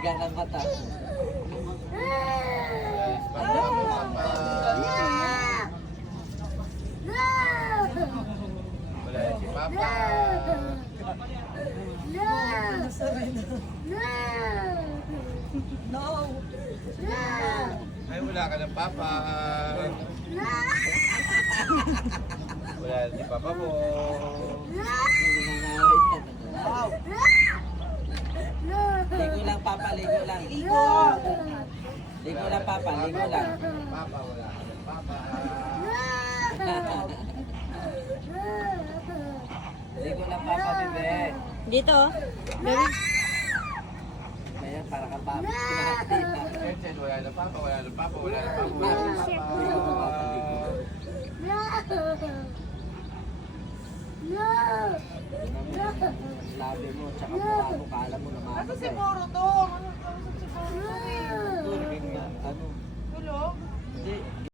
Higa ng mata. Wala si Papa. Ay, wala ka ng Papa. Wala si Papa mo. Ligo lang, Papa. Ligo lang. Ligo lang, Papa. Ligo lang. Papa, wala ka ng Papa. Ligo lang, Papa, bebe. Dito, baby. Ayan, para kang Papa. Vincent, wala ng Papa, wala ng Papa, wala ng Papa, wala ng Papa. Labi mo, tsaka mukha mo, kala mo na Ano si makakagay. Moro to? Ano si Moro?